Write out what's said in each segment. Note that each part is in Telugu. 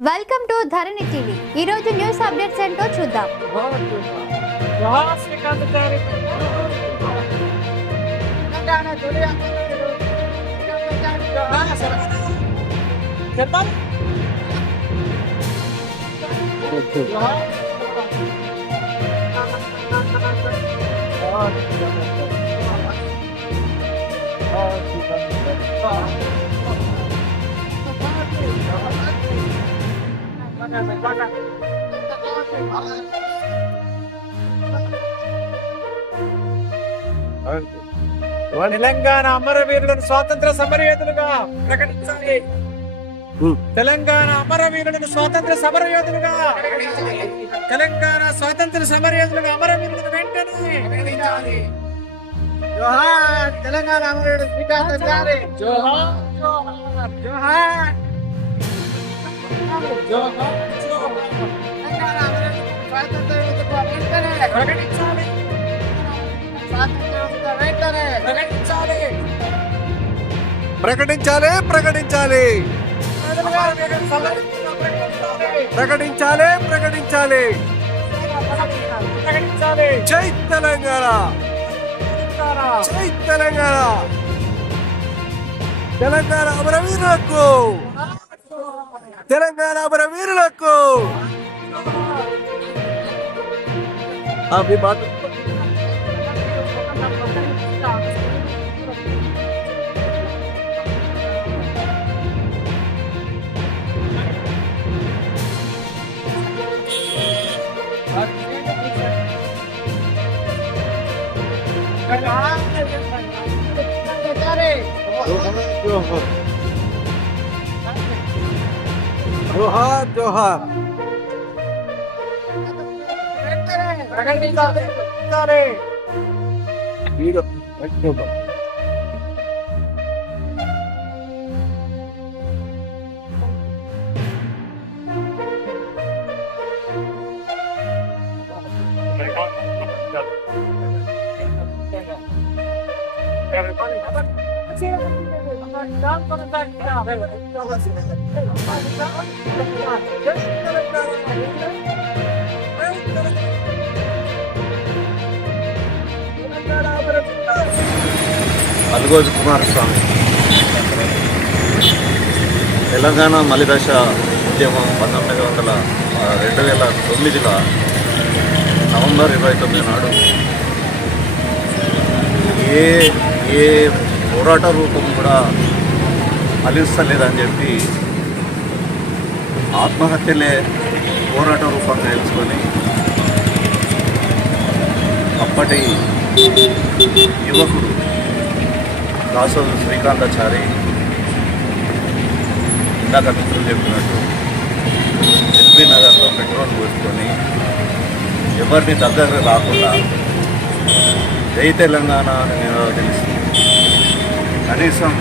Welcome to Dharani TV. ఈ రోజు న్యూస్ అప్డేట్స్ ఏంటో చూద్దాం. తెలంగాణ అమరవీరులను స్వాతంత్ర సమరయోధులుగా ప్రకటించాలి. తెలంగాణ అమరవీరులను స్వాతంత్ర సమరయోధులుగా, తెలంగాణ స్వాతంత్ర సమరయోధులుగా అమరవీరులను వెంటనే జోహార్. తెలంగాణ అమరవీరుడు శ్రీకాంత్ గారి జోహార్ జోహార్ జోహార్ జోహార్. తెలంగాణ అమరవీరులను స్వాతంత్ర యోధులుగా వెంటనే ప్రకటించాలి. ప్రకటించాలి ప్రకటించాలి ప్రకటించాలి ప్రకటించాలి. జై తెలంగాణ, జై తెలంగాణ. తెలంగాణ అమరవీరులకు, తెలంగాణ అమరవీరులకు జోహార్ జోహార్. అల్గోజు కుమారస్వామి తెలంగాణ మలిదశ ఉద్యమం 2009 నవంబర్ 29 నాడు ఏ పోరాట రూపం కూడా ఫలిస్తలేదని చెప్పి ఆత్మహత్యలే పోరాట రూపంగా ఎంచుకొని అప్పటి యువకుడు దాసోజు శ్రీకాంతాచారి ఇందాక మిత్రులు చెప్పినట్టు ఎల్బీ నగర్లో పెట్రోల్ పోసుకొని ఎవరిని దగ్గర రాకుండా జై తెలంగాణ అని నిరోధిస్తుంది. కనీసం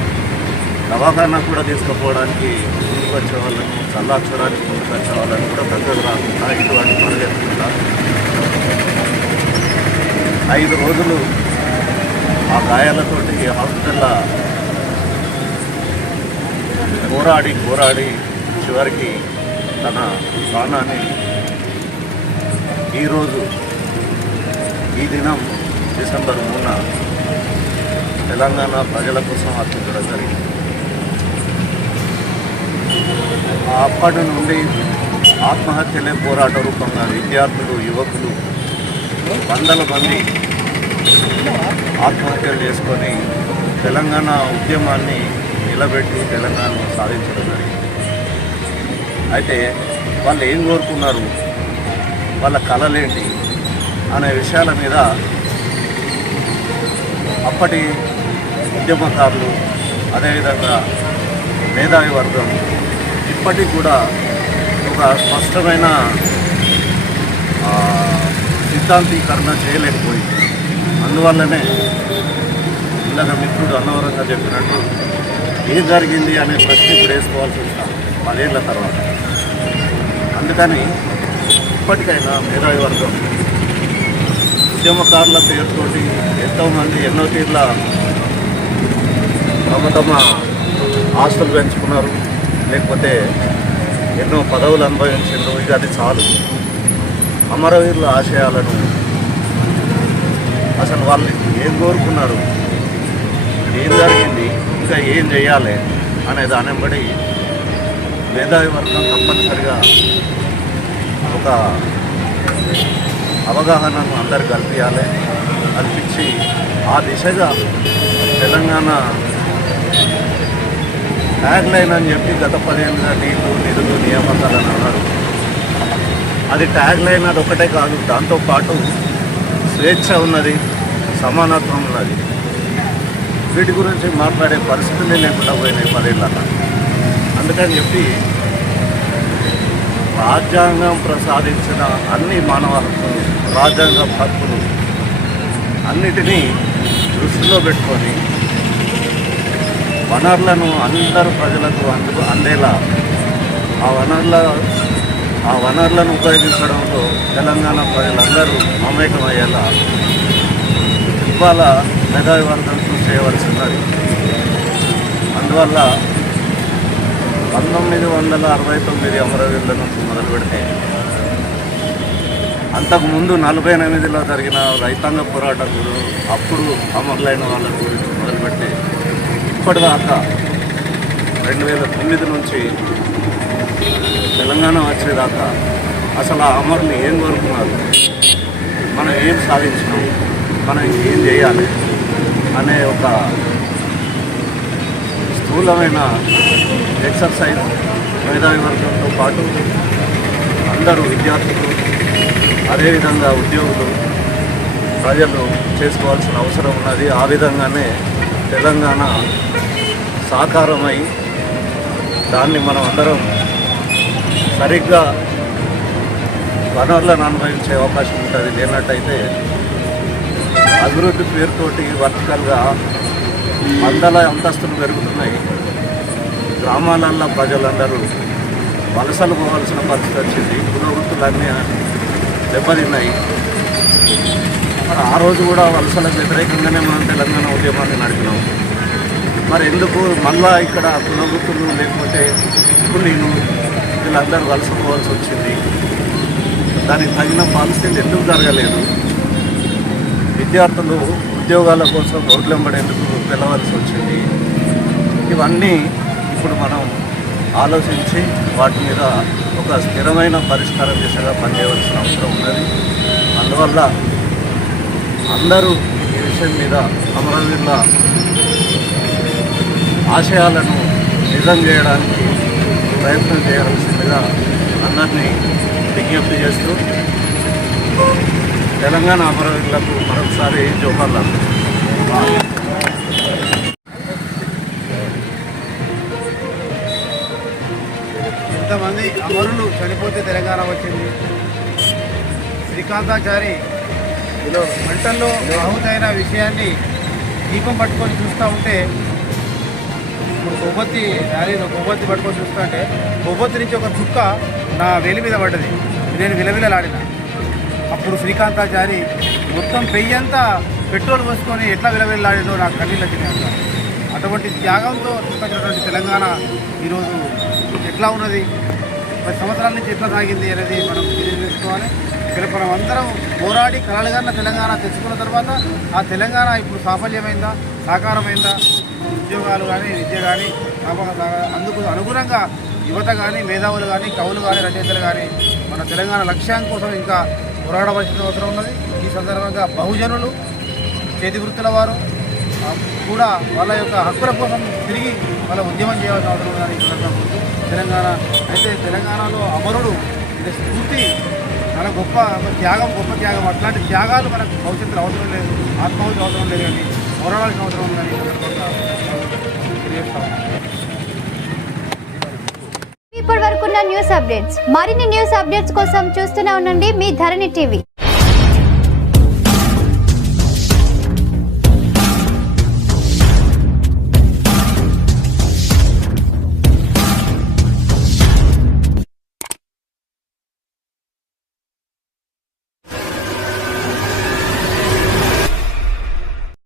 దవాఖానా కూడా తీసుకుపోవడానికి ముందుకు వచ్చే వాళ్ళను, చల్లాక్షరానికి ముందుకు వచ్చే వాళ్ళని కూడా దగ్గర రాకుండా ఇటువంటి పనులు 5 రోజులు ఆ గాయాలతోటి హాస్పిటల్లో పోరాడి చివరికి తన ప్రాణాన్ని ఈ దినం డిసెంబర్ 3న తెలంగాణ ప్రజల కోసం అర్పించడం జరిగింది. అప్పటి నుండి ఆత్మహత్యలే పోరాట రూపంగా విద్యార్థులు, యువకులు వందల మంది ఆత్మహత్యలు చేసుకొని తెలంగాణ ఉద్యమాన్ని నిలబెట్టి తెలంగాణను సాధించడం జరిగింది. అయితే వాళ్ళు ఏం కోరుకున్నారు, వాళ్ళ కళలేంటి అనే విషయాల మీద అప్పటి ఉద్యమకారులు, అదేవిధంగా మేధావి వర్గం ఇప్పటికి కూడా ఒక స్పష్టమైన సిద్ధాంతీకరణ చేయలేకపోయింది. అందువల్లనే ఇందాక మిత్రుడు అన్నవరంగా చెప్పినట్టు ఏం జరిగింది అనే ప్రశ్న ఇప్పుడు వేసుకోవాల్సి వస్తాం 10 ఏళ్ల తర్వాత. అందుకని ఇప్పటికైనా మేధావి వర్గం ఉద్యమకారుల పేరుతోటి ఎంతోమంది ఎన్నో తీర్ల తమ ఆస్తులు పెంచుకున్నారు, లేకపోతే ఎన్నో పదవులు అనుభవించిండ్రు. ఇక అది చాలు. అమరవీరుల ఆశయాలను అసలు వాళ్ళు ఏం కోరుకున్నారు, ఏం జరిగింది, ఇంకా ఏం చేయాలి అనే దాని వెంబడి మేధావి వర్గం తప్పనిసరిగా ఒక అవగాహనను అందరు కల్పించి ఆ దిశగా తెలంగాణ ట్యాగ్ లైన్ అని చెప్పి గత 10 ఏళ్ళుగా నీళ్లు నిధులు నియామకాలు అని అన్నారు. అది ట్యాగ్ లైన్, అది ఒకటే కాదు, దాంతోపాటు స్వేచ్ఛ ఉన్నది, సమానత్వం ఉన్నది. వీటి గురించి మాట్లాడే పరిస్థితులే లేకుండా పోయినాయి 10 ఏళ్ళ. అందుకని చెప్పి రాజ్యాంగం ప్రసాదించిన అన్ని మానవ హక్కులు, రాజ్యాంగ హక్కులు అన్నిటినీ దృష్టిలో పెట్టుకొని వనరులను అందరు ప్రజలకు అందేలా ఆ వనరులను ఉపయోగించడంలో తెలంగాణ ప్రజలందరూ మమేకమయ్యేలా ఇవాళ మేధావి వర్గం కృషి చేయవలసినది. అందువల్ల 1969 అమరవీరుల నుంచి మొదలు పెడితే అంతకుముందు 48లో జరిగిన రైతాంగ పోరాటాలు అప్పుడు అమరులైన వాళ్ళ గురించి మొదలుపెట్టి ఇప్పటిదాకా 2009 నుంచి తెలంగాణ వచ్చేదాకా అసలు ఆ అమరులు ఏం కోరుకున్నారు, మనం ఏం సాధించినాం, మనం ఏం చేయాలి అనే ఒక స్థూలమైన ఎక్సర్సైజ్ మేధావి వర్గంతో పాటు అందరూ విద్యార్థులు, అదేవిధంగా ఉద్యోగులు, ప్రజలు చేసుకోవాల్సిన అవసరం ఉన్నది. ఆ విధంగానే తెలంగాణ సాకారమై దాన్ని మనం అందరం సరిగ్గా వనరులను అనుభవించే అవకాశం ఉంటుంది. లేనట్టయితే అభివృద్ధి పేరుతోటి వర్టికల్గా వందల అంతస్తులు పెరుగుతున్నాయి. గ్రామాలల్లో ప్రజలందరూ వలసలు పోవాల్సిన పరిస్థితి వచ్చింది. పురోగతులన్నీ దెబ్బతిన్నాయి. మరి ఆ రోజు కూడా వలసలకు వ్యతిరేకంగానే మనం తెలంగాణ ఉద్యమాన్ని నడిపినాం. మరి ఎందుకు మళ్ళా ఇక్కడ పురోగతులు లేకపోతే కూలీలు వీళ్ళందరూ వలస పోవాల్సి వచ్చింది? దానికి తగిన పాలసీలు ఎందుకు జరగలేదు? విద్యార్థులు ఉద్యోగాల కోసం రోడ్లెంబడేందుకు వెళ్ళవలసి వచ్చింది. ఇవన్నీ ఇప్పుడు మనం ఆలోచించి వాటి మీద ఒక స్థిరమైన పరిష్కారం దిశగా పనిచేయవలసిన అవసరం ఉన్నది. అందువల్ల అందరూ ఈ విషయం మీద అమరవీరుల ఆశయాలను నిజం చేయడానికి ప్రయత్నం చేయాల్సిందిగా అందరినీ విజ్ఞప్తి చేస్తూ తెలంగాణ అమరవీరులకు మరొకసారి జోహార్లు. ఇంతమంది అమరులు చనిపోతే తెలంగాణ వచ్చింది. శ్రీకాంతాచారి మంటల్లో ఆహుతైన విషయాన్ని దీపం పట్టుకొని చూస్తూ ఉంటే, ఇప్పుడు కొవ్వొత్తి ర్యాలీలో కొవ్వొత్తి పట్టుకొని చూస్తూ ఉంటే కొవ్వొత్తి నుంచి ఒక చుక్క నా వేలి మీద పడ్డది. నేను విలవిలలాడిన. అప్పుడు శ్రీకాంతాచారి మొత్తం పెయ్యంతా పెట్రోల్ పోసుకొని ఎట్లా విలవిలలాడిందో నాకు కన్నీళ్ళు వచ్చినాయి. అటువంటి త్యాగంతో చూసినటువంటి తెలంగాణ ఈరోజు ఎట్లా ఉన్నది, 10 సంవత్సరాల నుంచి ఎట్లా సాగింది అనేది మనం తెలియజేసుకోవాలి. ఇక్కడ మనం అందరం పోరాడి కలలుగన్న తెలంగాణ తెచ్చుకున్న తర్వాత ఆ తెలంగాణ ఇప్పుడు సాఫల్యమైందా, సాకారమైందా? ఉద్యోగాలు కానీ, విద్య కానీ, అందుకు అనుగుణంగా యువత కానీ, మేధావులు కానీ, కవులు కానీ, రచయితలు కానీ మన తెలంగాణ లక్ష్యం కోసం ఇంకా పోరాడవలసిన అవసరం ఉన్నది. ఈ సందర్భంగా బహుజనులు, చేతి వృత్తుల వారు కూడా వాళ్ళ యొక్క హక్కుల కోసం తిరిగి వాళ్ళ ఉద్యమం చేయాల్సిన అవసరం ఉందని సందర్భంగా తెలంగాణ అయితే తెలంగాణలో అమరుడు ఇది స్ఫూర్తి, చాలా గొప్ప త్యాగం. అట్లాంటి త్యాగాలు మనకు భవిష్యత్తులో అవసరం లేదు, ఆత్మాహుతి అవసరం లేదు, కానీ పోరాడాల్సిన అవసరం ఉందని సందర్భంగా తెలియజేస్తాం. ఇప్పటి వరకున్న న్యూస్ అప్డేట్స్. మరిన్ని న్యూస్ అప్డేట్స్ కోసం చూస్తూనే ఉండండి మీ ధరణి టీవీ.